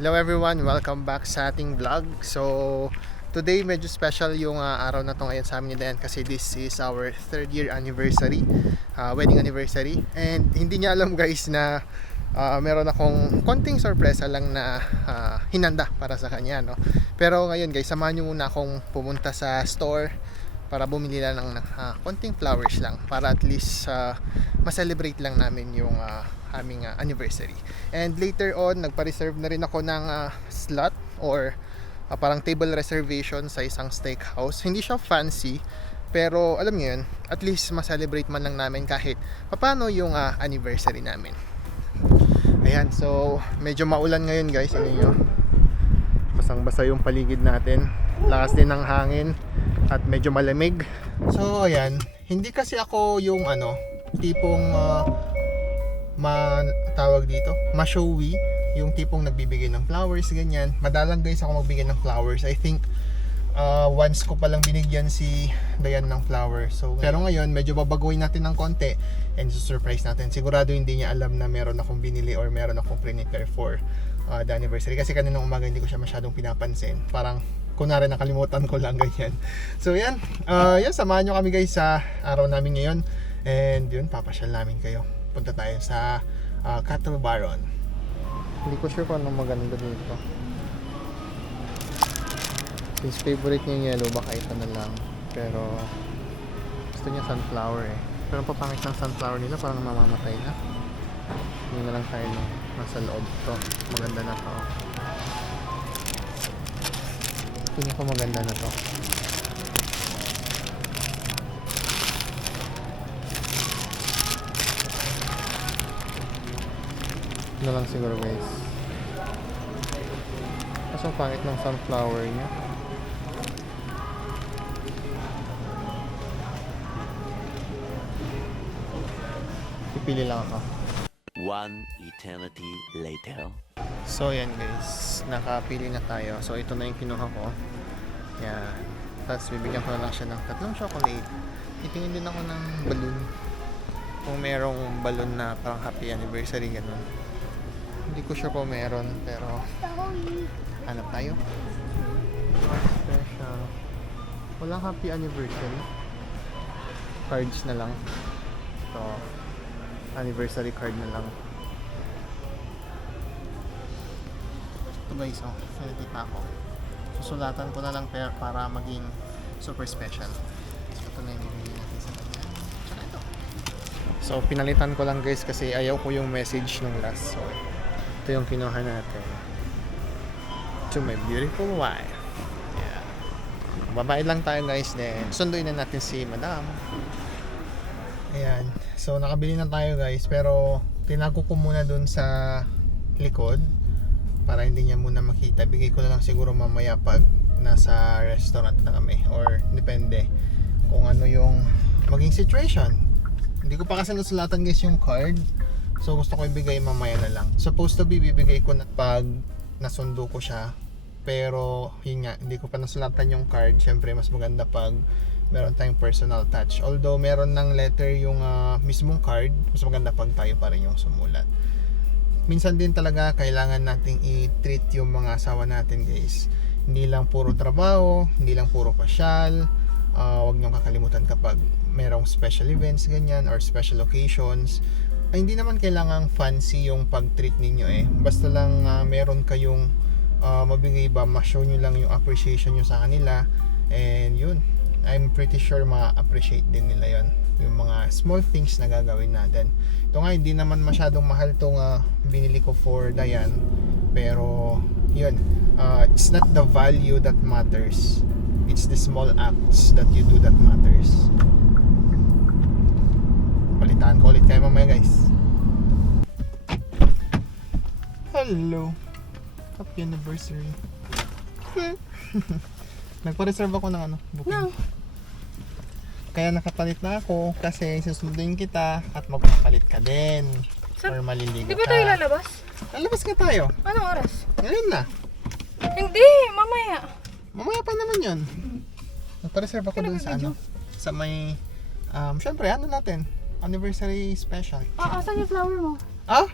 Hello everyone, welcome back sa ating vlog. So today medyo special yung araw na to ngayon sa amin ni Dayan kasi this is our 3rd year anniversary, wedding anniversary. And hindi niya alam guys na meron akong konting sorpresa lang na hinanda para sa kanya, no? Pero ngayon guys, samahan niyo muna akong pumunta sa store para bumili lang ng konting flowers lang para at least ma-celebrate lang namin yung aming anniversary. And later on, nagpa-reserve na rin ako ng slot or parang table reservation sa isang steakhouse. Hindi siya fancy, pero alam niyo yun, at least ma-celebrate man lang namin kahit paano yung anniversary namin. Ayan, so medyo maulan ngayon guys, ano nyo? Basang-basa yung paligid natin. Lakas din ng hangin at medyo malamig. So ayan, hindi kasi ako yung tipong tawag dito, ma-showy, yung tipong nagbibigay ng flowers, ganyan. Madalang guys ako magbigay ng flowers. I think once ko palang binigyan si Dayan ng flowers. So, pero ngayon, medyo babaguhin natin ng konti and surprise natin. Sigurado hindi niya alam na meron akong binili or meron akong prepare for the anniversary. Kasi kaninang umaga hindi ko siya masyadong pinapansin. Parang kunwari nakalimutan ko lang, ganyan. So yan, samahan nyo kami guys sa araw namin ngayon. And yun, papasyal namin kayo. Punta tayo sa Cattle Baron. Hindi ko sure kung anong maganda dito. His favorite niya yung yellow, baka ito na lang. Pero gusto niya sunflower eh. Pero ang papangit ng sunflower nila parang mamamatay na. Hindi na lang tayo nasa loob to. Maganda na to. Tingin ko maganda na to. Ito lang siguro guys. Kaso ang pangit ng sunflower niya. Pipili lang ako. One eternity later. So yan guys, nakapili na tayo. So ito na yung kinuha ko. Yan. Tapos bibigyan ko na lang siya ng 3 chocolate. Titingin din ako ng balloon. Kung merong balloon na parang happy anniversary ganun. Hindi ko sure kung meron, pero hanap tayo. Special. Walang happy anniversary. Cards na lang. Ito. Anniversary card na lang. Ito guys, finity pa ako. Susulatan ko na lang para maging super special. So ito na yung bibili natin sa kanya. Tsaka ito. So pinalitan ko lang guys kasi ayaw ko yung message nung last. So ito yung kinuha natin. To my beautiful wife. Yeah. Babae lang tayo guys, then sunduin na natin si madam. Ayan. So nakabili na tayo guys, pero tinago ko muna dun sa likod para hindi niya muna makita. Bigay ko na lang siguro mamaya pag nasa restaurant na kami, or depende kung ano yung maging situation. Hindi ko pa kasi nasulatan guys yung card. So gusto ko ibigay mamaya na lang. Supposed to be bibigay ko na pag nasundo ko siya. Pero yun nga, hindi ko pa nasulatan yung card. Syempre mas maganda pag meron tayong personal touch. Although meron ng letter yung mismong card, mas maganda pag tayo pa rin yung sumulat. Minsan din talaga kailangan nating i-treat yung mga asawa natin guys. Hindi lang puro trabaho, hindi lang puro pasyal. Huwag niyong kakalimutan kapag merong special events ganyan or special occasions. Ay, hindi naman kailangang fancy yung pag-treat ninyo eh. Basta lang meron kayong mabigay ba, ma-show nyo lang yung appreciation nyo sa kanila. And yun, I'm pretty sure ma-appreciate din nila yon, yung mga small things na gagawin natin. Ito nga, hindi naman masyadong mahal itong binili ko for Dayan. Pero yun, it's not the value that matters. It's the small acts that you do that matters. Balitaan ko ulit kayo mamaya guys. Hello. Happy anniversary. Nagpa-reserve ako ng booking. No. Kaya nakapalit na ako kasi susunduin kita at magpapalit ka din. Or maliligo ka. Di ba tayo lalabas? Lalabas ka tayo. Anong oras? Ngayon na. Hindi, mamaya. Mamaya pa naman yun. Nagpa-reserve ako dun sa sa may syempre natin anniversary special. Asan yung flower mo? Ah?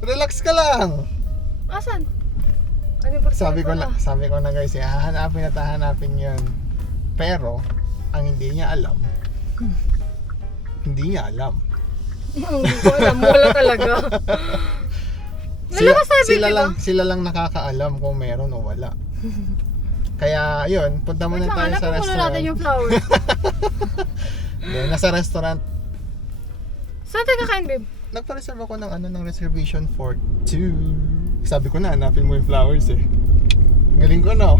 Relax ka lang. Asan? Anniversary Sabi ko na guys, hahanapin at hahanapin yun. Pero, ang hindi niya alam, hindi niya alam. Hindi ko alam. Wala talaga. Nalabas tayo, baby, ba? Sila lang nakakaalam kung meron o wala. Kaya, yun, punta muna tayo sa Hanapin muna restaurant. natin yung flowers. Nasa restaurant. Saan tayo kakain, babe? Nagpa-reserve ako ng reservation for 2. Sabi ko na, hanapin mo yung flowers eh. Galing ko na.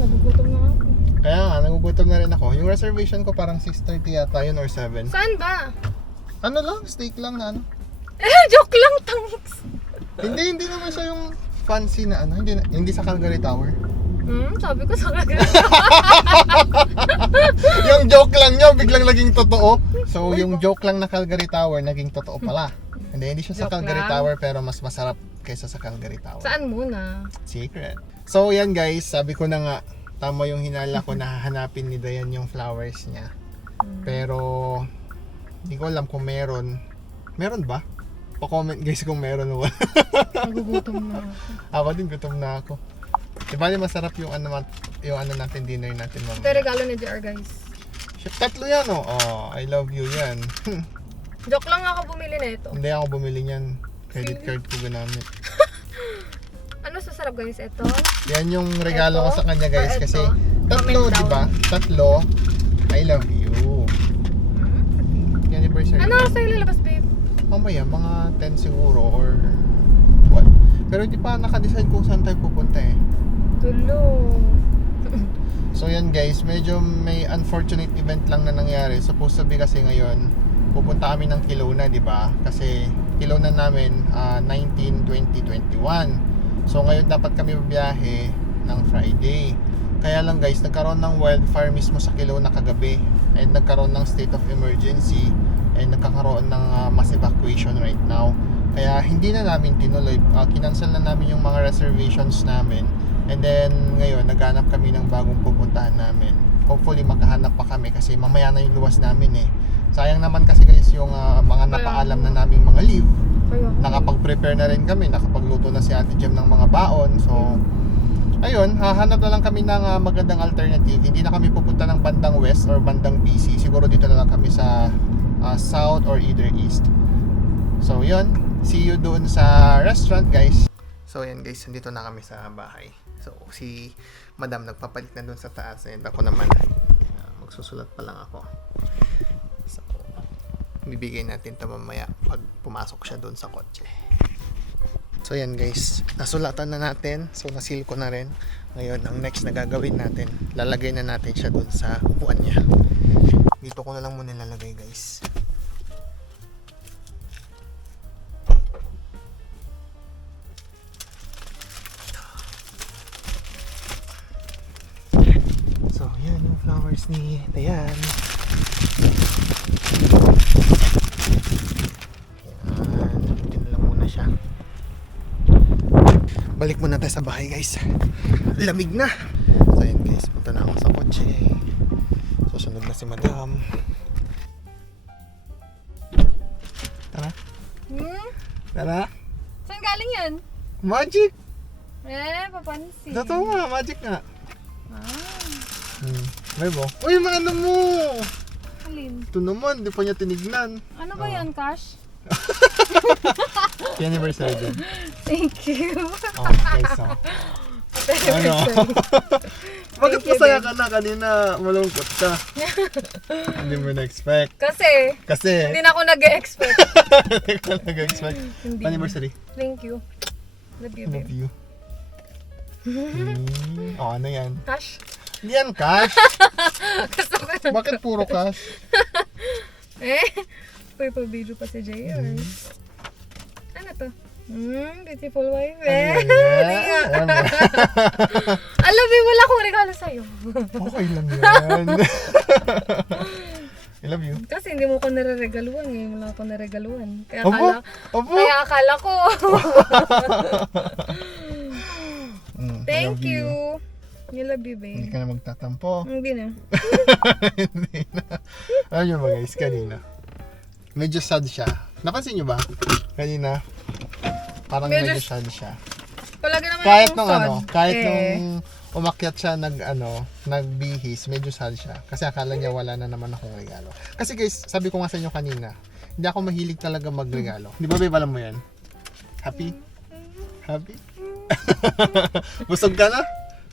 Nagugutom na ako. Kaya nga, nagugutom na rin ako. Yung reservation ko parang 6:30 yata yun or 7. Saan ba? Ano lang, steak lang na ano. Joke lang, tangs. Hindi naman siya yung fancy na ano. Hindi sa Calgary Tower. Sabi ko sa kagaya. Yung joke lang nyo, biglang naging totoo. So, yung joke lang na Calgary Tower, naging totoo pala. Hindi siya sa Joke Calgary lang. Tower, pero mas masarap kaysa sa Calgary Tower. Saan muna? Secret. So, yan guys, sabi ko na nga, tama yung hinala ko na hahanapin ni Dayan yung flowers niya. Pero, hindi ko alam kung meron. Meron ba? Pa-comment guys kung meron o wala. Nagugutom na ako. Ako din, gutom na ako. Diba masarap yung ano natin, dinner natin Ito mamaya. regalo ni JR, guys. Shit, 3 yan oh. Oh, I love you yan. Joke lang ako bumili na ito. Hindi ako bumili niyan. Credit card ko ginamit. Ano sasarap, guys? Ito? Yan yung regalo ko Ito? sa kanya guys. Or Kasi ito? 3, Comment di ba? 3, I love you. Anniversary. Ano oras tayo lalabas, babe? Mamaya, mga 10 siguro or what. Pero hindi pa naka-decide kung saan tayo pupunta eh. Tulong. So yan guys, medyo may unfortunate event lang na nangyari. Supposed to be kasi ngayon, pupunta kami ng Kelowna, di ba? Kasi Kelowna namin 19, 20, 21. So ngayon dapat kami biyahe ng Friday. Kaya lang guys, nagkaroon ng wildfire mismo sa Kelowna kagabi. And nagkaroon ng state of emergency. And nagkakaroon ng mass evacuation right now. Kaya hindi na namin tinuloy. Kinancel na namin yung mga reservations namin. And then ngayon naghanap kami ng bagong pupuntahan namin. Hopefully makahanap pa kami kasi mamaya na yung luwas namin eh. Sayang naman kasi guys yung mga napaalam na naming mga leave. Nakapag-prepare na rin kami, nakapagluto na si Ate Jem ng mga baon. So ayun, hahanap na lang kami ng magandang alternative. Hindi na kami pupunta ng bandang west or bandang BC. Siguro dito na lang kami sa south or either east. So yun, see you doon sa restaurant guys. So yan guys, nandito na kami sa bahay. So si Madam nagpapalit na doon sa taas and ako naman magsusulat pa lang ako. So bibigay natin ito mamaya pag pumasok siya doon sa kotse. So yan guys, nasulatan na natin. So nasil ko na rin. Ngayon ang next na gagawin natin, lalagay na natin siya doon sa upuan niya. Dito ko na lang muna lalagay guys. So yan yung flowers ni Dayan. Yan, dito na lang muna siya. Balik muna tayo sa bahay guys. Lamig na. So yan guys, punta na ako sa kotse. Susunod na si Madam. Tara. Tara. Saan galing yan? Magic! Papansin. Totoo nga, magic nga. Ah, May bo. Uy, mga ano mo! alin? Ito naman, di pa niya tinignan. Ano ba yan, Cash? Happy anniversary din. Thank you. Oh, guys, oh. Ano? Bakit Thank you, masaya babe. ka na? Kanina malungkot ka. Hindi mo na-expect. Kasi, hindi na ako nag-expect. Hindi ko nag-expect. Hindi. Anniversary. Thank you. Love you, Love babe. you. Oh, ano yan? Cash? Hindi yan cash. Gusto ko na. Bakit puro cash? Uy, pa-video pa si JR. Ano to? Beautiful wife. Ano yan? Ano? Alam mo, wala akong regalo sa'yo. Okay lang yan. I love you. Kasi hindi mo ko nare-regaluhan eh. Wala ako nare-regaluhan. Kaya Opo? akala, Opo? kaya akala ko. I Thank love you. You love you, Hindi babe. ka na magtatampo. Hindi na. Hindi na. Alam nyo ba guys, kanina medyo sad siya. Napansin nyo ba? Kanina Parang Medyo- medyo sad siya. Palagi naman Kahit yung nung sod. ano, kahit Eh, nung umakyat siya nagbihis, medyo sad siya. Kasi akala niya wala na naman akong regalo. Kasi guys, sabi ko nga sa inyo kanina, hindi ako mahilig talaga magregalo. Di ba babe, alam mo yan? Happy? Happy? Busog ka na?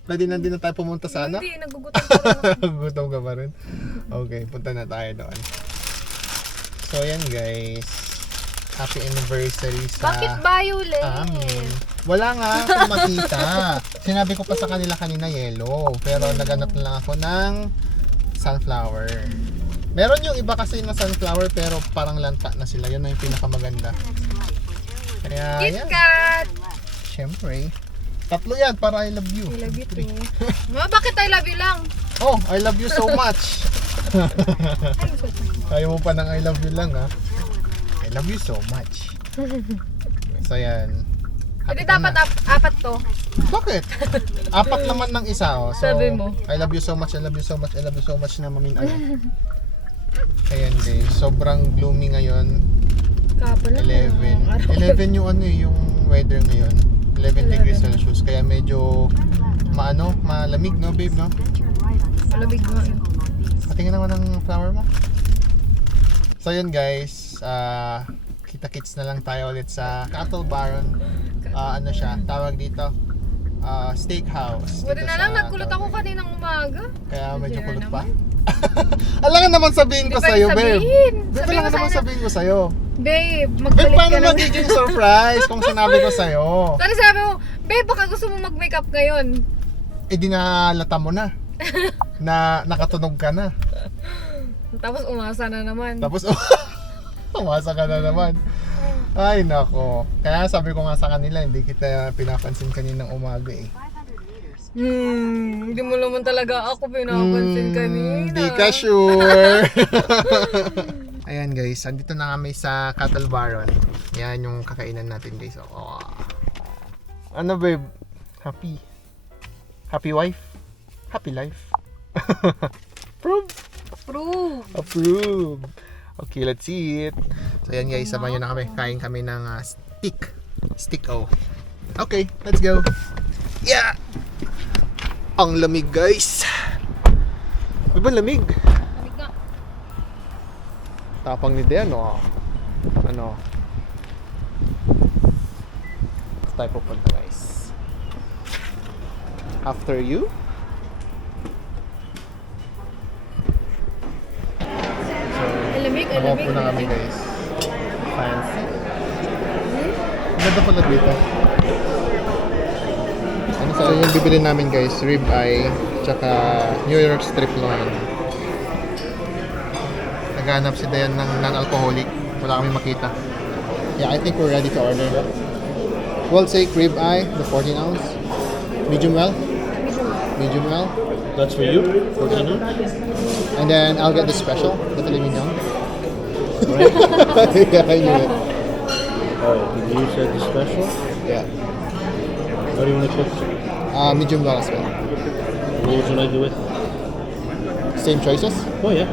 Pwede na din na tayo pumunta sana? Hindi, nagugutom pa rin ako. Gutom ka pa rin? Okay, punta na tayo doon. So yan guys, happy anniversary sa Bakit violet? amin. Wala nga akong makita. Sinabi ko pa sa kanila kanina yellow, pero naganap na lang ako ng sunflower. Meron yung iba kasi na sunflower pero parang lanta na sila. Yun na yung pinakamaganda. Kaya yan, KitKat! syempre. Tatlo yan para I love you. I love you too. Ma, bakit I love you lang? Oh, I love you so much. Ayaw mo pa ng I love you lang ha. I love you so much. So yan. Hindi Happy ka dapat na. apat to. Bakit? Apat naman ng isa oh. So, Sabi mo. I love you so much, I love you so much, I love you so much na mamin ano. Ayan guys, sobrang gloomy ngayon. Kapal lang. 11. 11 yung ano yung weather ngayon. 11 degrees Celsius. Kaya medyo malamig no babe no? Malamig nga yun. Patingin naman ng flower mo. So yun guys, kita-kits na lang tayo ulit sa Cattle Baron. Ano siya, tawag dito, steakhouse. Buti dito na lang, sa nagkulot Taguig. ako kaninang umaga. Kaya medyo Hindi kulot na pa. Alam nga naman sabihin ko Hindi sa'yo, pwede babe. sabihin. Babe, Sabihin alam mo nga naman sana. sabihin ko sa'yo. Babe, Babe, magbalik paano ka na. magiging surprise kung sinabi ko sa'yo? Sana sabi mo, babe, baka gusto mo mag-makeup ngayon. Eh, dinalata mo na. Na nakatunog ka na. Tapos umasa na naman. Tapos, umasa ka na naman. Ay, nako. Kaya sabi ko nga sa kanila, hindi kita pinapansin kaninang umaga eh. Hindi mo naman talaga ako pinapansin kanina. Hindi ka sure. Ayan guys, andito na kami sa Cattle Baron. Yan yung kakainan natin guys. Oh. Ano babe? Happy? Happy wife? Happy life? Approve? Proof. Approve. Okay, let's eat. So ayan guys, sabay nyo na kami. Kain kami ng stick. Stick-o. Okay, let's go. Yeah! Ang lamig guys. Di ba lamig? Lamig nga. Tapang ni Dean, oh. Ano? Saan tayo pupunta guys? After you? Alamig, Nakapo na kami guys. Fancy. Ang ganda pala dito. Ano sa yung bibili namin guys? Rib eye, tsaka New York strip loin. Naghanap si Dayan ng non-alcoholic. Wala kami makita. Yeah, I think we're ready to order. We'll take rib eye, the 14 ounce. Medium well? Medium well. That's for you, for dinner. And then I'll get the special, the filet mignon. Right? Yeah, I knew it. Oh, did you said the special? Yeah. What do you want to cook? Medium well as well. What would you like to with? Same choices? Oh yeah,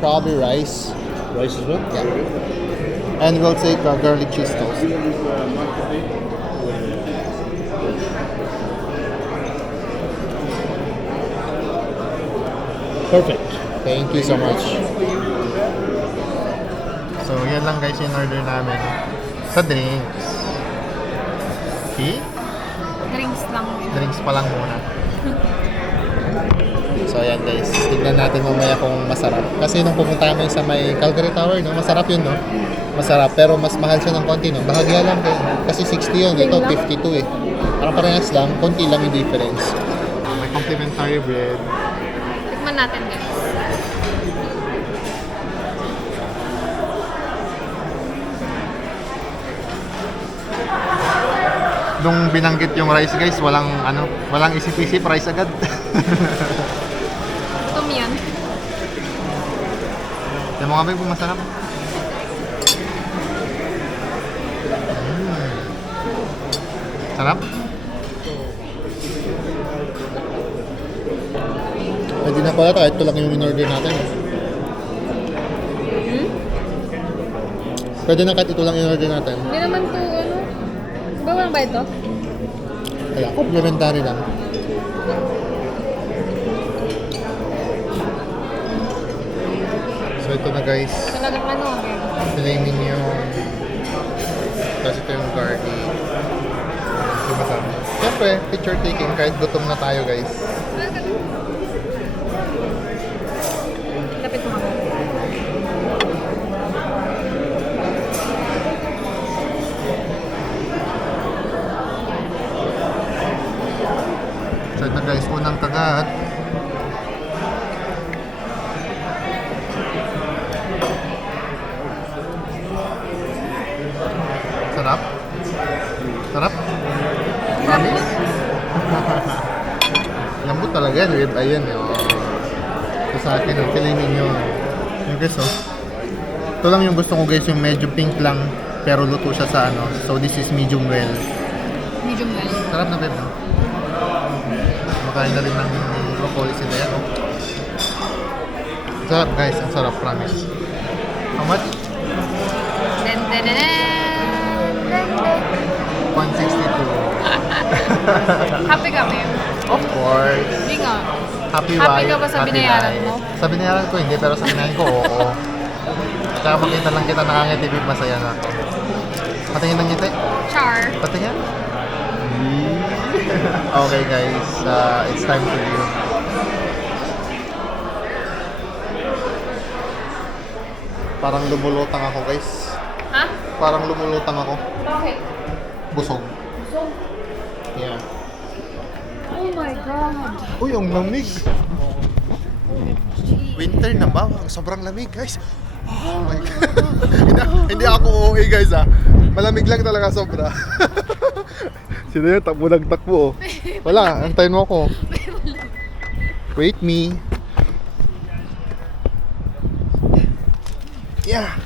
Probably rice. rice as well. Yeah. And we'll take garlic cheese toast. Perfect. Thank you so much. So, yan lang guys yung order namin. Sa drinks. Okay? Drinks lang. Drinks pa lang muna. So, ayan guys. Tignan natin mamaya kung masarap. Kasi nung pupunta kami sa may Calgary Tower, no? Masarap yun, no? Masarap. Pero mas mahal siya ng konti, no? Bahagya lang din. Kasi 60 yun. Ito, 52 eh. Parang parehas lang. Konti lang yung difference. May complimentary bread. Tikman natin guys. Nung binanggit yung rice guys, walang isip-isip, rice agad. Tom yan. Yung mga kami kung masarap. Sarap. Pwede na pala kahit ito lang yung in-order natin. Pwede na kahit ito lang in-order natin. Hindi naman to, ano, Ikaw lang ba ito? Kaya, complimentary lang. So ito na guys, Talagang ano, okay. filet mignon. Tapos ito yung garlic. Yung masarap. Siyempre, picture taking kahit gutom na tayo guys. Lapit mo ako. So ito guys, unang kagat. Sarap? Sarap? Promise? Lambot talaga yan, rib eye yan. Oh. So sa akin, ang filet mignon. Yung guys, oh. Ito lang yung gusto ko guys, yung medyo pink lang, pero luto siya sa ano. So this is medium well. Medium well. Sarap na babe, no? Makain na rin ng broccoli si Dayan, oh. Sarap guys, ang sarap, promise. How much? Den, den, den, den. 162. Happy kami. Of course. Hindi nga. Happy Happy wife, ka ba sa happy binayaran life. mo? Sa binayaran ko hindi, pero sa kinain ko oo. Tsaka makita lang kita nakangiti, babe, masaya na ako. Patingin ng ngiti? Char. Patingin? Okay guys, it's time to leave. Parang lumulutang ako guys. Ha? Parang lumulutang ako. Bakit? Busog. Yeah. Oh my God. Uy, ang lamig. Winter na ba? Sobrang lamig, guys. Oh my God. hindi ako OA, guys, ah. Malamig lang talaga sobra. Sino yun? Takbo ng takbo, oh. Wala, antayin mo ako. Wait me. Yeah.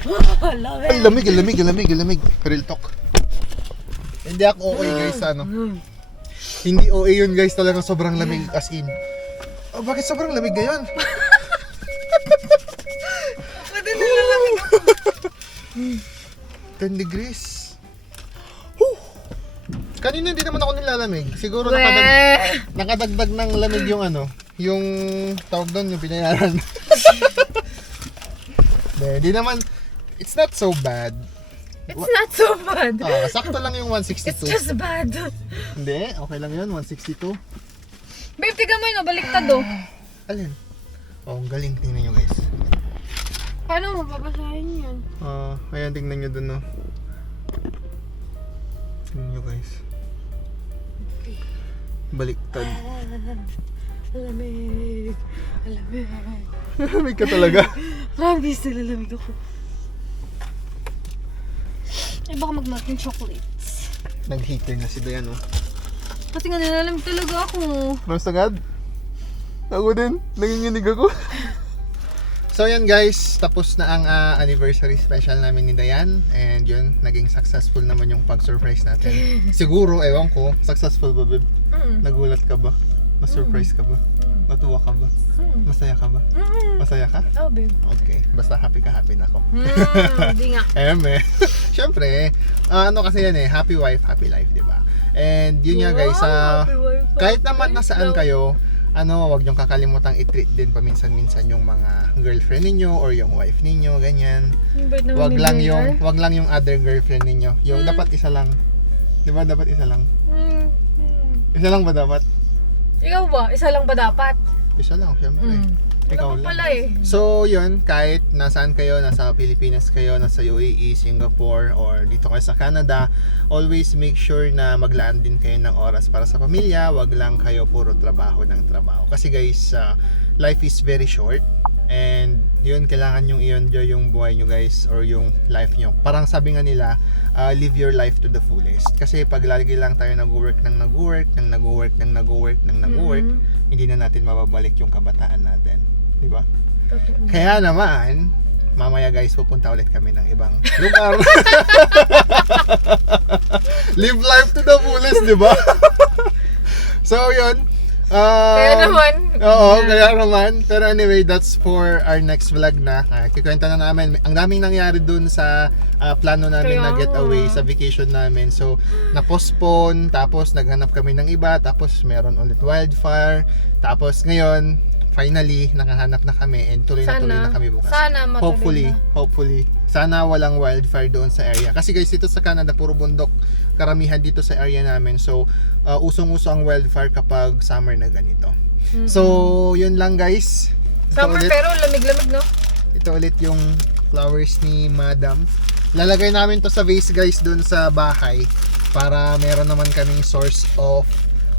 Ay, lamig. Real talk. Hindi ako OA, guys, ano. Hindi OA yun guys, talagang sobrang lamig as in. Oh, bakit sobrang lamig ngayon? Pwede nilalamig ako. 10 degrees. Whew. Kanina hindi naman ako nilalamig. Siguro Weh. nakadagdag ng lamig yung ano, yung tawag doon, yung pinayaran. Hindi naman, it's not so bad. It's not so bad. Sakto lang yung It's 162. just bad. Hindi, okay lang yun, 162. Babe, tiga mo yun, baliktad oh. Alin? Oh, ang galing, tingnan nyo guys. Paano mo babasahin yan? Ayan, tingnan nyo dun, no. Tingnan nyo guys. Baliktad. Alamig. Lamig ka talaga. Promise, nilalamig ako. Eh, baka mag-melt yung chocolates. Nag-heater na si Dayan, oh. Kasi nga nilalamig talaga ako. Rose agad? Ako din, nanginginig ako. So yan guys, tapos na ang anniversary special namin ni Dayan. And yun, naging successful naman yung pag-surprise natin. Siguro, ewan ko, successful ba, babe? Nagulat ka ba? Na-surprise ka ba? Natuwa ka ba? Masaya ka ba? Masaya ka? Oh, babe. Okay, basta happy ka, happy na ako. Hindi nga. Siyempre, ano kasi yan eh, happy wife, happy life, di ba? And yun nga guys, kahit naman nasaan kayo, wag niyong kakalimutang i-treat din paminsan-minsan yung mga girlfriend ninyo or yung wife ninyo, ganyan. Wag lang yung other girlfriend ninyo. Yung dapat isa lang. Di ba dapat isa lang? Isa lang ba dapat? Ikaw ba? Isa lang ba dapat? Isa lang, syempre. Ikaw Wala pa lang. pala eh. So, yun, kahit nasaan kayo, nasa Pilipinas kayo, nasa UAE, Singapore, or dito kayo sa Canada, always make sure na maglaan din kayo ng oras para sa pamilya. Wag lang kayo puro trabaho ng trabaho. Kasi guys, life is very short. And yun, kailangan yung i-enjoy yung buhay nyo guys, or yung life nyo. Parang sabi nga nila, live your life to the fullest. Kasi pag lagi lang tayo nag-work, hindi na natin mababalik yung kabataan natin. Di ba? Kaya naman, mamaya guys, pupunta ulit kami ng ibang lugar. Live life to the fullest, di ba? So, yun. Kaya naman, Oo, kaya naman. Pero anyway, that's for our next vlog na. Kikwenta na namin. Ang daming nangyari dun sa plano namin na Kaya getaway nga. sa vacation namin. So, na-postpone, tapos naghanap kami ng iba, tapos meron ulit wildfire. Tapos ngayon, finally, nakahanap na kami and tuloy na tuloy na kami bukas. Sana matuloy na. Hopefully. Sana walang wildfire doon sa area. Kasi guys, dito sa Canada, puro bundok. Karamihan dito sa area namin. So, usong-uso ang wildfire kapag summer na ganito. So, yun lang guys. Summer pero lamig-lamig, no? Ito ulit yung flowers ni Madam. Lalagay namin to sa vase guys doon sa bahay para meron naman kaming source of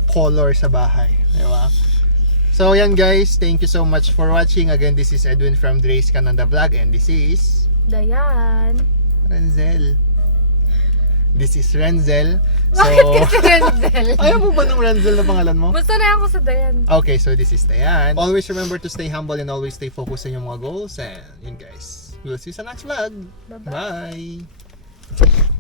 color sa bahay. Diba? So yan guys, thank you so much for watching. Again, this is Edwin from Dre's Canada Vlog and this is Dayan. Renzel. This is Renzel. Bakit kasi Renzel? Ayaw mo ba ng Renzel na pangalan mo? Basta na ako sa Dayan. Okay, so this is Dayan. Always remember to stay humble and always stay focused sa inyong mga goals. And yun guys, we'll see you sa next vlog. Bye-bye. Bye!